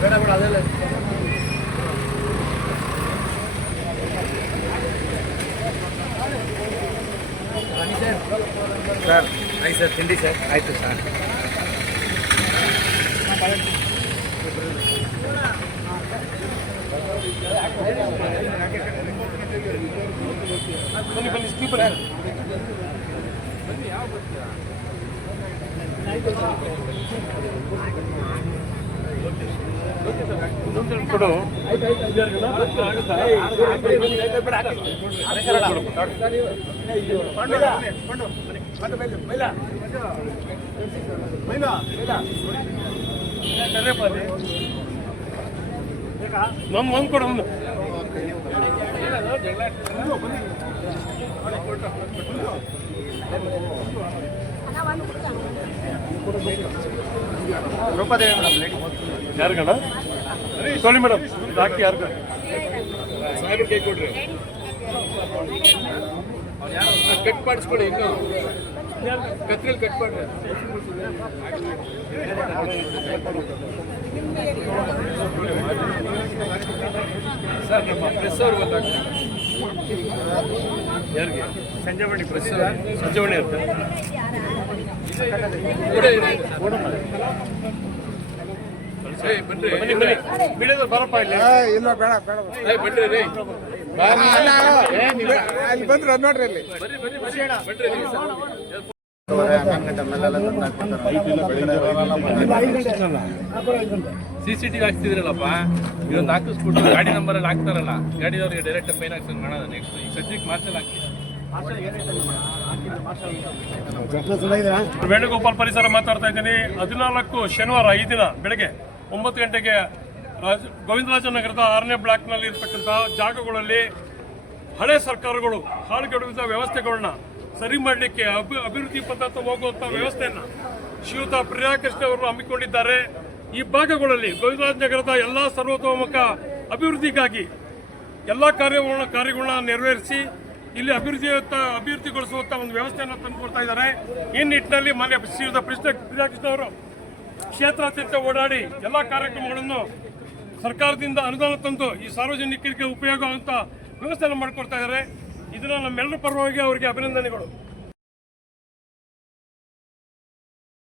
ಬೇಡ ಬೇಡ ಅದೆಲ್ಲ ಸರ್ ಆಯ್ತು ಸರ್ ತಿಂಡಿ ಸರ್ ಆಯಿತು ಸರ್ ಬನ್ನಿ ಸ್ಲೀಪರ್ ಕೊಡು ಒಂದು ಕೊಡು ಒಂದು ಯಾರು ಗಣ ಸೋಲಿ ಮೇಡಮ್ ಹಾಕಿ ಯಾರು ಸಾಹೇಬ್ರು ಕೈ ಕೊಡ್ರಿ ಕಟ್ ಮಾಡಿಸ್ಕೊಡಿ ಇನ್ನು ಕತ್ರಿಯಲ್ಲಿ ಕಟ್ ಮಾಡ್ರಿ ಸರ್ ನಮ್ಮ ಪ್ರೆಸ್ ಅವ್ರು ಗೊತ್ತಾಗ್ತದೆ ಯಾರಿಗೆ ಸಂಜೀವಣಿ ಪ್ರೆಸ್ ಸಂಜೀವಣಿ ಇರ್ತಾರೆ ಬನ್ನಿ ಬನ್ನಿ ಬಿಡೋದು ಬರಪ್ಪ ಇಲ್ಲಿ ಇಲ್ಲ ಬೇಡ ಬೇಡ ಬನ್ರಿ ರೀ ಅಲ್ಲಿ ಬಂದ್ರೆ ನೋಡ್ರಿ ಅಲ್ಲಿ CCTV ಹಾಕ್ತಿದ್ರಲ್ಲಪ್ಪ ಇದೊಂದು ಹಾಕಿಸ್ಬಿಟ್ಟು ಗಾಡಿ ನಂಬರಲ್ಲಿ ಹಾಕ್ತಾರಲ್ಲ ಗಾಡಿದವ್ರಿಗೆ ಡೈರೆಕ್ಟ್ ಫೈನ್ ಹಾಕ್ಸಂಗೆ ಮಾಡೋದು ನೆಕ್ಸ್ಟ್ ಈ ಸದ್ಯಕ್ಕೆ ಮಾರ್ಷಲ್ ಹಾಕಿ ವೇಣುಗೋಪಾಲ್ ಪರಿಸರ ಮಾತಾಡ್ತಾ ಇದ್ದೀನಿ. 14 ಶನಿವಾರ ಈ ದಿನ ಬೆಳಗ್ಗೆ 9 ಗಂಟೆಗೆ ಗೋವಿಂದರಾಜನಗರದ 6ನೇ ಬ್ಲಾಕ್ನಲ್ಲಿ ಇರ್ತಕ್ಕಂಥ ಜಾಗಗಳಲ್ಲಿ ಹಳೆ ಸರ್ಕಾರಗಳು ಹಾಳುಗೆಡುವಂಥ ವ್ಯವಸ್ಥೆಗಳನ್ನ ಸರಿ ಮಾಡಲಿಕ್ಕೆ ಅಭಿವೃದ್ಧಿ ಪಥ ಹೋಗುವಂಥ ವ್ಯವಸ್ಥೆಯನ್ನು ಶ್ರೀಯುತ ಪ್ರಿಯಾಕೃಷ್ಣ ಅವರು ಹಮ್ಮಿಕೊಂಡಿದ್ದಾರೆ. ಈ ಭಾಗಗಳಲ್ಲಿ ಗೋವಿಂದರಾಜನಗರದ ಎಲ್ಲ ಸರ್ವತೋಮುಖ ಅಭಿವೃದ್ಧಿಗಾಗಿ ಎಲ್ಲ ಕಾರ್ಯಗಳನ್ನ ನೆರವೇರಿಸಿ ಇಲ್ಲಿ ಅಭಿವೃದ್ಧಿಗೊಳಿಸುವಂಥ ಒಂದು ವ್ಯವಸ್ಥೆಯನ್ನು ತಂದುಕೊಡ್ತಾ ಇದ್ದಾರೆ. ಈ ನಿಟ್ಟಿನಲ್ಲಿ ಮಾನ್ಯ ಶ್ರೀಯುತ ಪ್ರಿಯಾಕೃಷ್ಣ ಅವರು ಕ್ಷೇತ್ರಾದ್ಯಂತ ಓಡಾಡಿ ಎಲ್ಲ ಕಾರ್ಯಕ್ರಮಗಳನ್ನು ಸರ್ಕಾರದಿಂದ ಅನುದಾನ ತಂದು ಈ ಸಾರ್ವಜನಿಕರಿಗೆ ಉಪಯೋಗ ಆಗುವಂಥ ವ್ಯವಸ್ಥೆಯನ್ನು ಮಾಡಿಕೊಡ್ತಾ ಇದ್ದಾರೆ. ಇದನ್ನು ನಮ್ಮೆಲ್ಲರ ಪರವಾಗಿ ಅವರಿಗೆ ಅಭಿನಂದನೆಗಳು.